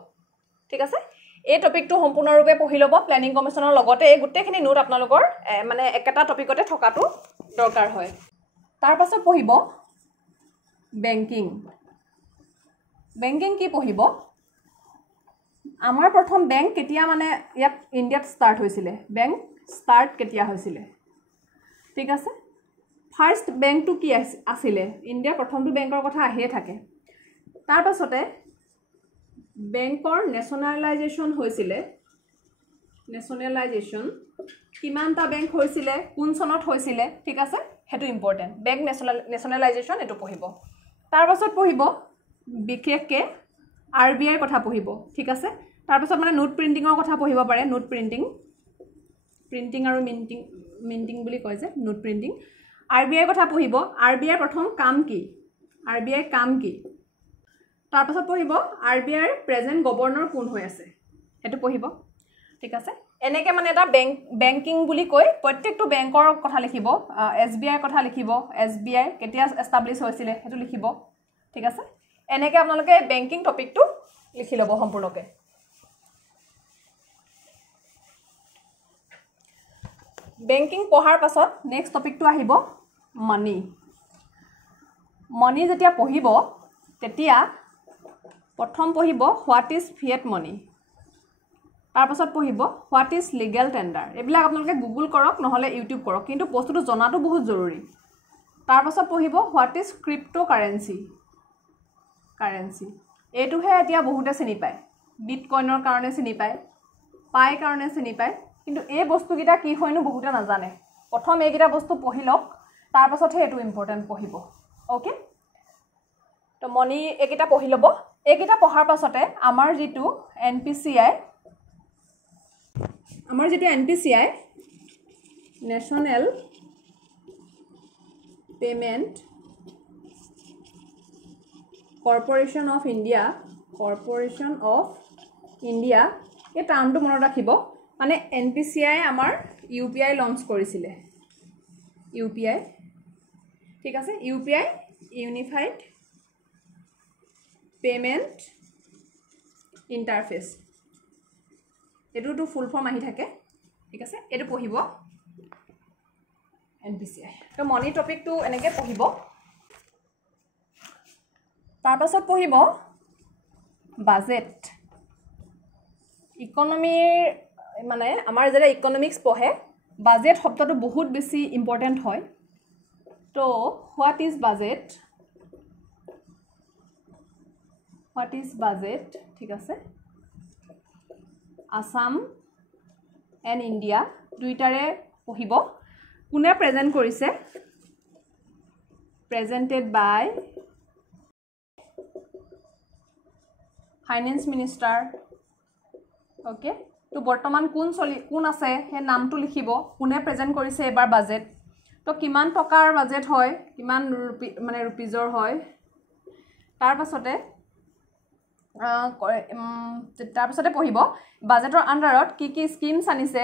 ঠিক আছে এই টপিকটো সম্পূৰ্ণৰূপে পঢ়ি ল'ব প্লেনিং কমিশ্যনৰ লগতে এই গোটেইখিনি নোট আপোনালোকৰ মানে একেটা টপিকতে থকাটো দৰকাৰ হয় তাৰ পাছত পঢ়িব বেংকিং বেংকিং কি পঢ়িব আমাৰ প্ৰথম বেংক কেতিয়া মানে ইয়াত ইণ্ডিয়াত ষ্টাৰ্ট হৈছিলে বেংক ষ্টাৰ্ট কেতিয়া হৈছিলে ঠিক আছে ফাৰ্ষ্ট বেংকটো কি আছিলে ইণ্ডিয়াৰ প্ৰথমটো বেংকৰ কথা আহিয়ে থাকে তাৰ পাছতে বেংকৰ নেশ্যনেলাইজেশ্যন হৈছিলে নেশ্যনেলাইজেশ্যন কিমানটা বেংক হৈছিলে কোন চনত হৈছিলে ঠিক আছে হেতু ইম্পৰ্টেন্ট বেংক নেশ্যনেলাইজেশ্যন এটো পঢ়িব তাৰ পাছত পঢ়িব বিশেষকে আৰবিআইৰ কথা পঢ়িব ঠিক আছে তাৰ পাছত মানে নোট প্ৰিন্টিংৰ কথা পঢ়িব পাৰে নোট প্ৰিন্টিং আৰু মিন্টিং বুলি কয় যে নোট প্ৰিন্টিং আৰবিআইৰ কথা পঢ়িব আৰবিআইৰ প্ৰথম কাম কি আৰবিআইৰ কাম কি তাৰ পাছত পঢ়িব আৰবিআইৰ প্ৰেজেন্ট গভৰ্ণৰ কোন হৈ আছে হেতু পঢ়িব ঠিক আছে এনেকে মানে এটা বেংকিং বুলি কয় প্ৰত্যেকটো বেংকৰ কথা লিখিব এসবিআইৰ কথা লিখিব এসবিআই কেতিয়া এষ্টাবলিশ হৈছিলে হেতু লিখিব ঠিক আছে এনেকে আপোনালোকে বেংকিং টপিকটো লিখি ল'ব সম্পূৰ্ণকে বেংকিং পঢ়াৰ পাছত নেক্সট টপিকটো আহিব মানি যেতিয়া পঢ়িব তেতিয়া প্ৰথম পঢ়িব হোৱাট ইজ ফিয়েট মানি তাৰ পাছত পঢ়িব হোৱাট ইজ লিগেল টেন্ডাৰ এইবিলাক আপোনালোকে গুগল কৰক নহলে ইউটিউব কৰক কিন্তু বস্তুটো জনাটো বহুত জৰুৰী তাৰ পাছত পঢ়িব হোৱাট ইজ ক্ৰিপ্টোকাৰেন্সি এইটোহে এতিয়া বহুতে চিনি পায় বিটকয়েনৰ কাৰণে চিনি পায় পাই কাৰণে চিনি পায় কিন্তু এই বস্তুকিটা কি হয়নো বহুতে নাজানে প্ৰথম এইকিটা বস্তু পঢ়ি লওক তাৰ পাছতহে এটো ইম্পৰ্টেন্ট পঢ়িব ওকে তো মনি এইকিটা পঢ়ি ল'ব এইকিটা পঢ়াৰ পাছতে আমাৰ যেটো NPCI national payment corporation of India এই টাৰ্মটো মনত ৰাখিব মানে এনপিসিআই আমাৰ ইউপিআই লঞ্চ কৰিছিলে ইউপিআই ঠিক আছে ইউপিআই ইউনিফাইড পেমেন্ট ইন্টাৰফেস এটোটো ফুল ফৰ্ম আহি থাকে ঠিক আছে এটো পঢ়িব এনপিসিআই তো মনি টপিকটো এনেকে পঢ়িব তাৰ পাছত পঢ়িব বাজেট ইকোনমিৰ মানে আমাৰ যেটা ইকোনমিক্স পঢ়ে বাজেট শব্দটো বহুত বেছি ইম্পৰ্টেন্ট হয় তো হোৱাট ইজ বাজেট ঠিক আছে আসাম এণ্ড ইণ্ডিয়া দুইটাৰে পঢ়িব কোনে প্ৰেজেন্ট কৰিছে প্ৰেজেন্টেড বাই ফাইনেন্স মিনিষ্টাৰ ওকে তো বৰ্তমান কোন আছে হে নামটো লিখিব কোনে প্ৰেজেন্ট কৰিছে এবাৰ বাজেট তো কিমান টকাৰ বাজেট হয় কিমান মানে ৰুপিজৰ হয় তাৰ পাছতে পঢ়িব বাজেটৰ আন্ডাৰত কি স্কিমছ আনিছে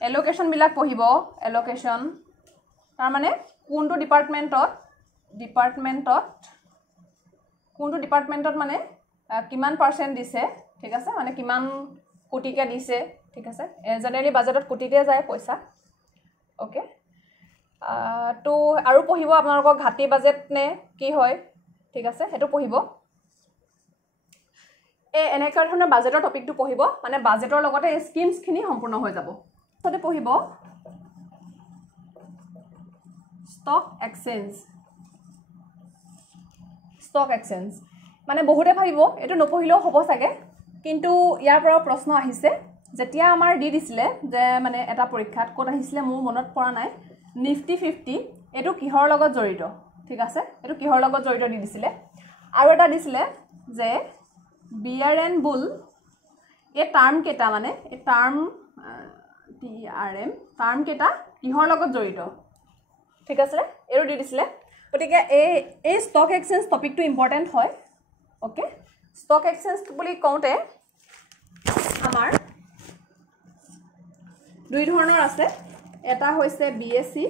এলোকেশন বিলাক পঢ়িব এলোকেশন তাৰ মানে কোনটো ডিপাৰ্টমেন্টত মানে কিমান পাৰ্সেন্ট দিছে ঠিক আছে মানে কিমান কোটিকে দিছে ঠিক আছে জেনেৰেলি বাজেটত কোটিতে যায় পইচা ওকে তো আৰু পঢ়িব আপোনালোকৰ ঘাটি বাজেট নে কি হয় ঠিক আছে হেতু পঢ়িব এনেকা ধৰণৰ বাজেটৰ টপিকটো পঢ়িব মানে বাজেটৰ লগতে স্কিমছ খিনি সম্পূৰ্ণ হৈ যাব তাতে পঢ়িব ষ্টক এক্সচেঞ্জ মানে বহুতে ভাবিব এটো নপঢ়িলেও হ'ব সাগে কিন্তু ইয়াৰ পৰা প্ৰশ্ন আহিছে যেতিয়া আমাৰ দি দিছিলে যে মানে এটা পৰীক্ষাত কোড আহিছিলে মোৰ মনত পৰা নাই নিফটি 50 এটো কিহৰ লগত জড়িত ঠিক আছে এটো কিহৰ লগত জড়িত দি দিছিলে আৰু এটা দিছিলে যে বিয়াৰ এণ্ড বুল এই টাৰ্ম কেটা মানে এই টাৰ্ম টাৰ্ম কেটা কিহৰ লগত জড়িত ঠিক আছে এৰো দি দিছিলে গতিকে এই ষ্টক এক্সচেঞ্জ টপিকটো ইম্পৰ্টেন্ট হয় ওকে ষ্টক এক্সচেঞ্জ বুলি কওঁতে আমাৰ দুই ধৰণৰ আছে এটা হৈছে বিএসসি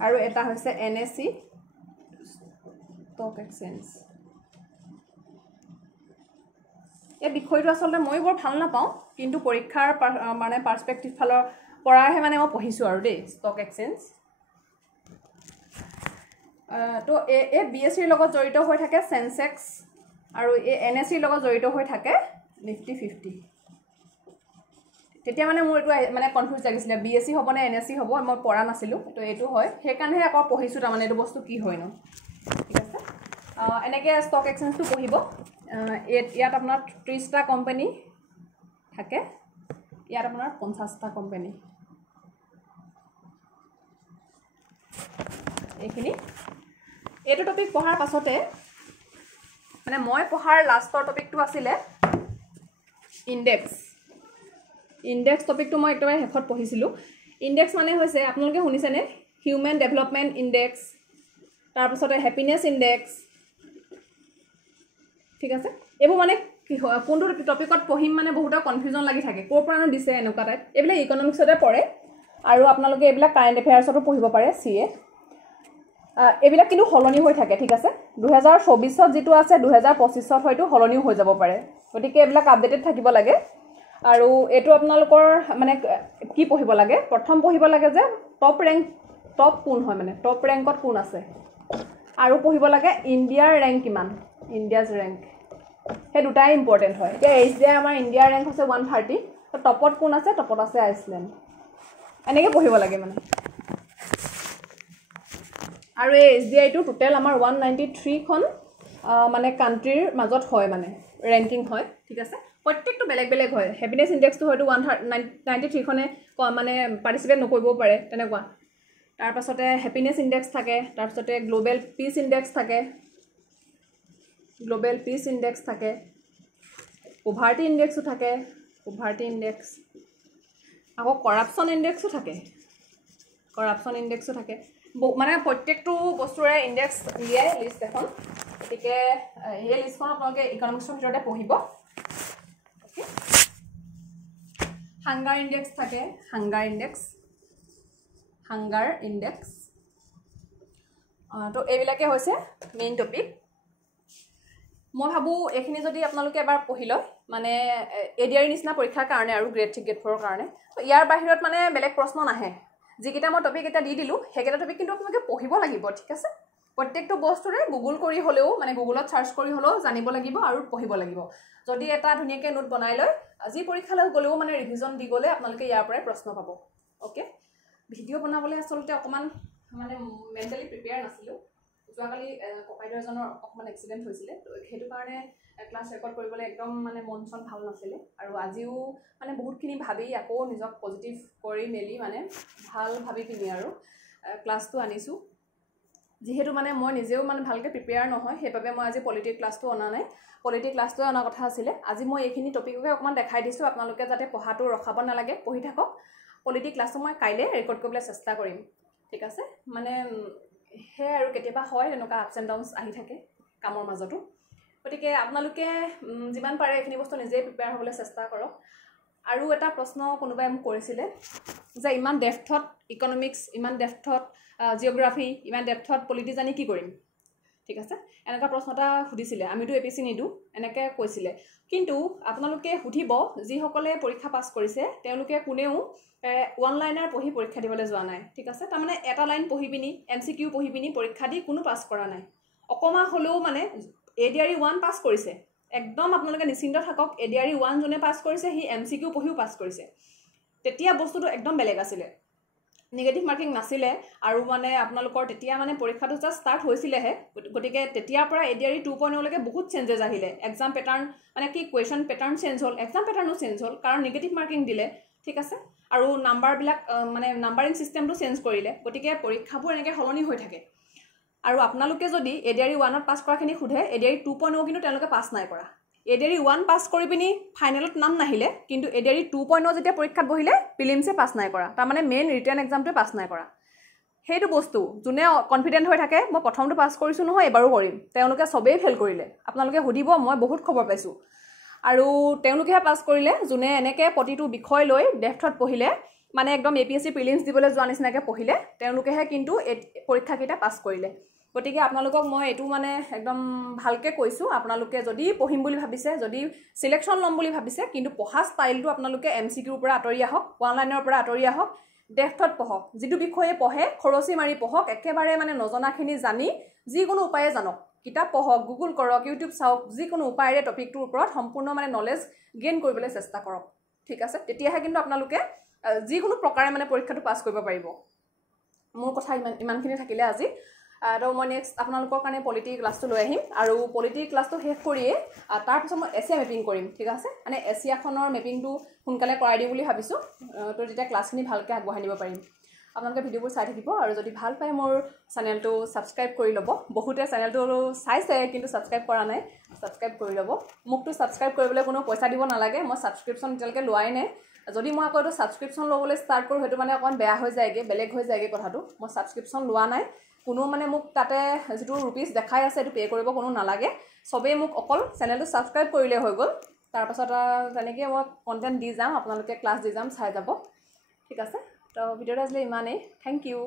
আৰু এটা হৈছে এনএসসি ষ্টক এক্সচেঞ্জ এই বিষয়টো আসলে মই বৰ ভাল নাপাওঁ কিন্তু পৰীক্ষাৰ মানে পাৰ্সপেক্টিভ ফালৰ পৰাহে মানে মই পঢ়িছোঁ আৰু দেই ষ্টক এক্সচেঞ্জ তো এই বিএছচিৰ লগত জড়িত হৈ থাকে সেনসেক্স আৰু এই এনএছচিৰ লগত জড়িত হৈ থাকে নিফটি 50 তেতিয়া মানে মোৰ এইটো মানে কনফিউজ লাগিছিলে বিএছচি হ'ব নে এনএছচি হ'ব মই পঢ়া নাছিলোঁ তো এইটো হয় সেইকাৰণে আকৌ পঢ়িছোঁ তাৰ মানে এইটো বস্তু কি হয় ন ঠিক আছে এনেকৈ ষ্টক এক্সচেঞ্জটো পঢ়িব ইয়াত আপোনাৰ 30টা কোম্পানী থাকে ইয়াত আপোনাৰ 50টা কোম্পানী এইখিনি এইটো টপিক পঢ়াৰ পাছতে মানে মই পঢ়াৰ লাষ্টৰ টপিকটো আছিলে ইন্ডেক্স টপিকটো মই একেবাৰে শেষত পঢ়িছিলোঁ ইন্ডেক্স মানে হৈছে আপোনালোকে শুনিছেনে হিউমেন ডেভেলপমেণ্ট ইন্ডেক্স তাৰপিছতে হেপিনেছ ইন্ডেক্স ঠিক আছে এইবোৰ মানে কোনটো টপিকত পঢ়িম মানে বহুতৰ কনফিউজন লাগি থাকে ক'ৰ পৰানো দিছে এনেকুৱা টাইপ এইবিলাক ইকনমিক্সতে পৰে আৰু আপোনালোকে এইবিলাক কাৰেণ্ট এফেয়াৰ্ছতো পঢ়িব পাৰে CA এইবিলাক কিন্তু হলনি হৈ থাকে ঠিক আছে 2024ত যেটো আছে 2025ত হয়তো হলনিও হৈ যাব পাৰে গতিকে এইবিলাক আপডেটেড থাকিব লাগে আৰু এটো আপোনালোকৰ মানে কি পঢ়িব লাগে প্ৰথম পঢ়িব লাগে যে টপ কোন হয় মানে টপ ৰেংকত কোন আছে আৰু পঢ়িব লাগে ইণ্ডিয়াৰ ৰেংক কিমান ইণ্ডিয়াজ ৰেংক হে দুটাই ইম্পৰ্টেন্ট হয় এতিয়া HDI আমাৰ ইণ্ডিয়াৰ ৰেংক হৈছে 130 তো টপত কোন আছে টপত আছে আইসল্যান্ড এনেকৈ পঢ়িব লাগে মানে আৰু এই HDI টো টোটাল আমাৰ 193 খন মানে কান্ট্ৰিৰ মাজত হয় মানে ৰেংকিং হয় ঠিক আছে প্ৰত্যেকটো বেলেগ হয় হেপিনেছ ইন্ডেক্সটো হয়তো 193 খনে মানে পাৰ্টিসিপেট নকৰিব পাৰে তেনেকুৱা তাৰ পাছতে হেপিনেছ ইন্ডেক্স থাকে তাৰ পাছতে গ্লোবাল পিস ইন্ডেক্স থাকে পভাৰ্টি ইন্ডেক্সও থাকে আকৌ কৰাপচন ইন্ডেক্সও থাকে মানে প্ৰত্যেকটো বস্তুৰে ইন্ডেক্স দিয়ে লিষ্ট এখন গতিকে এই লিষ্টখন আপোনালোকে ইকনমিক্সৰ ভিতৰতে পঢ়িব ওকে হাংগাৰ ইন্ডেক্স থাকে হাংগাৰ ইন্ডেক্স তো এইবিলাকে হৈছে মেইন টপিক মই ভাবো এখিনি যদি আপোনালোকে এবাৰ পঢ়ি লয় মানে এডিআৰ নিচিনা পৰীক্ষাৰ কাৰণে আৰু গ্ৰেড 3 গ্ৰেড 4 কাৰণে তো ইয়াৰ বাহিৰত মানে বেলেগ প্ৰশ্ন নাহে যিকেইটা মই টপিক এটা দি দিলোঁ সেইকেইটা টপিক কিন্তু আপোনালোকে পঢ়িব লাগিব ঠিক আছে প্ৰত্যেকটো বস্তুৰে গুগল কৰি হ'লেও মানে গুগলত সাৰ্চ কৰি হ'লেও জানিব লাগিব আৰু পঢ়িব লাগিব যদি এটা ধুনীয়াকৈ নোট বনাই লয় আজি পৰীক্ষালৈ গ'লেও মানে ৰিভিজন দি গ'লে আপোনালোকে ইয়াৰ পৰাই প্ৰশ্ন পাব ওকে ভিডিঅ' বনাবলৈ আচলতে অকমান মানে মেণ্টেলি প্ৰিপেয়াৰ নাছিলোঁ যোৱাকালি ককাইদেউ এজনৰ অকমান এক্সিডেণ্ট হৈছিলে তো সেইটো কাৰণে ক্লাছ ৰেকৰ্ড কৰিবলৈ একদম মানে মন চন ভাল নাছিলে আৰু আজিও মানে বহুতখিনি ভাবি আকৌ নিজক পজিটিভ কৰি মেলি মানে ভাল ভাবি পিনি আৰু ক্লাছটো আনিছোঁ যিহেতু মানে মই নিজেও মানে ভালকৈ প্ৰিপেয়াৰ নহয় সেইবাবে মই আজি পলিটিক ক্লাছটো অনা নাই পলিটিক ক্লাছটো অনা কথা আছিলে আজি মই এইখিনি টপিককে অকমান দেখাই দিছোঁ আপোনালোকে যাতে পঢ়াটো ৰখাব নালাগে পঢ়ি থাকক পলিটিক ক্লাছটো মই কাইলৈ ৰেকৰ্ড কৰিবলৈ চেষ্টা কৰিম ঠিক আছে মানে হে আৰু কেতিয়াবা হয় এনেকুৱা আপছ এণ্ড ডাউনছ আহি থাকে কামৰ মাজতো গতিকে আপোনালোকে যিমান পাৰে এইখিনি বস্তু নিজেই প্ৰিপেয়াৰ হ'বলৈ চেষ্টা কৰক আৰু এটা প্ৰশ্ন কোনোবাই মোক কৰিছিলে যে ইমান ডেপথত ইকনমিক্স ইমান ডেপথত জিঅ'গ্ৰাফি ইমান ডেপথত পলিটি জানি কি কৰিম ঠিক আছে এনেকুৱা প্ৰশ্ন এটা সুধিছিলে আমিতো এপিএছচি নিদো এনেকৈ কৈছিলে কিন্তু আপোনালোকে সুধিব যিসকলে পৰীক্ষা পাছ কৰিছে তেওঁলোকে কোনেও ওৱান লাইনাৰ পঢ়ি পৰীক্ষা দিবলৈ যোৱা নাই ঠিক আছে তাৰমানে এটা লাইন পঢ়ি পিনি MCQ পঢ়ি পিনি পৰীক্ষা দি কোনো পাছ কৰা নাই অকমা হ'লেও মানে ADRE 1 পাছ কৰিছে একদম আপোনালোকে নিশ্চিন্ত থাকক ADRE 1 জনে পাছ কৰিছে হি MCQ পঢ়িও পাছ কৰিছে তেতিয়া বস্তুটো একদম বেলেগ আছিলে নেগেটিভ মাৰ্কিং নাছিলে আৰু মানে আপোনালোকৰ তেতিয়া মানে পৰীক্ষাটো জাস্ট ষ্টাৰ্ট হৈছিলেহে গতিকে তেতিয়াৰ পৰা ADRE 2.0 লৈকে বহুত চেঞ্জেছ আহিলে এক্সাম পেটাৰ্ণ মানে কি কুৱেশ্যন পেটাৰ্ণ চেঞ্জ হ'ল এক্সাম পেটাৰ্ণো চেঞ্জ হ'ল কাৰণ নেগেটিভ মাৰ্কিং দিলে ঠিক আছে আৰু নাম্বাৰবিলাক মানে নাম্বাৰিং সিস্টেমটো চেঞ্জ কৰিলে গতিকে পৰীক্ষাবোৰ এনেকৈ হলনি হৈ থাকে আৰু আপোনালোকে যদি ADRE 1ত পাছ কৰাখিনি খুধে ADRE 2.0 কিন্তু তেওঁলোকে পাছ নাই কৰা ADRE 1 পাছ কৰি পিনি ফাইনেলত নাম নাহিলে কিন্তু ADRE 2.0 যেতিয়া পৰীক্ষাত বহিলে প্ৰিলিমছে পাছ নাই কৰা তাৰ মানে মেইন ৰিটেন এক্সামটোৱে পাছ নাই কৰা সেইটো বস্তু যোনে কনফিডেন্ট হৈ থাকে মই প্ৰথমটো পাছ কৰিছোঁ নহয় এবাৰো কৰিম তেওঁলোকে সবেই ফেল কৰিলে আপোনালোকে সুধিব মই বহুত খবৰ পাইছোঁ আৰু তেওঁলোকেহে পাছ কৰিলে যোনে এনেকৈ প্ৰতিটো বিষয় লৈ ডেপথত পঢ়িলে মানে একদম APSC প্ৰিলিমছ দিবলৈ যোৱা নিচিনাকৈ পঢ়িলে তেওঁলোকেহে কিন্তু পৰীক্ষাকেইটা পাছ কৰিলে গতিকে আপোনালোকক মই এইটো মানে একদম ভালকৈ কৈছোঁ, আপোনালোকে যদি পঢ়িম বুলি ভাবিছে, যদি চিলেকশ্যন ল'ম বুলি ভাবিছে, কিন্তু পঢ়া ষ্টাইলটো আপোনালোকে MCQৰ পৰা আঁতৰি আহক, ওৱান লাইনৰ পৰা আঁতৰি আহক, ডেফথত পঢ়ক। যিটো বিষয়ে পঢ়ে খৰচি মাৰি পঢ়ক, একেবাৰে মানে নজনাখিনি জানি যিকোনো উপায়ে জানক। কিতাপ পঢ়ক, গুগল কৰক, ইউটিউব চাওক, যিকোনো উপায়েৰে টপিকটোৰ ওপৰত সম্পূৰ্ণ মানে নলেজ গেইন কৰিবলৈ চেষ্টা কৰক। ঠিক আছে, তেতিয়াহে কিন্তু আপোনালোকে যিকোনো প্ৰকাৰে মানে পৰীক্ষাটো পাছ কৰিব পাৰিব। মোৰ কথা ইমানখিনি থাকিলে আজি। তো মই নেক্সট আপোনালোকৰ কাৰণে পলিটি ক্লাছটো লৈ আহিম, আৰু পলিটি ক্লাছটো শেষ কৰিয়ে তাৰপিছত মই এছিয়া মেপিং কৰিম। ঠিক আছে, মানে এছিয়াখনৰ মেপিংটো সোনকালে কৰাই দিম বুলি ভাবিছোঁ। তো তেতিয়া ক্লাছখিনি ভালকৈ আগবঢ়াই নিব পাৰিম। আপোনালোকে ভিডিঅ'বোৰ চাই থাকিব, আৰু যদি ভাল পায় মোৰ চেনেলটো ছাবস্ক্ৰাইব কৰি ল'ব। বহুতে চেনেলটো চাইছে কিন্তু ছাবস্ক্ৰাইব কৰা নাই, ছাবস্ক্ৰাইব কৰি ল'ব। মোকতো ছাবস্ক্ৰাইব কৰিবলৈ কোনো পইচা দিব নালাগে, মই ছাবস্ক্ৰিপশ্যন এতিয়ালৈকে লোৱাই নাই। যদি মই আকৌ এইটো ছাবস্ক্ৰিপশ্যন ল'বলৈ ষ্টাৰ্ট কৰোঁ, সেইটো মানে অকণমান বেয়া হৈ যায়গৈ, বেলেগ হৈ যায়গৈ কথাটো। মই ছাবস্ক্ৰিপশ্যন লোৱা নাই, কোনো মানে মোক তাতে যিটো ৰুপিজ দেখাই আছে সেইটো পে' কৰিব কোনো নালাগে। চবেই মোক অকল চেনেলটো ছাবস্ক্ৰাইব কৰিলে হৈ গ'ল। তাৰপাছত তেনেকৈ মই কণ্টেণ্ট দি যাম, আপোনালোকে ক্লাছ দি যাম, চাই যাব। ঠিক আছে, তো ভিডিঅ'টো আছিলে ইমানেই। Thank U.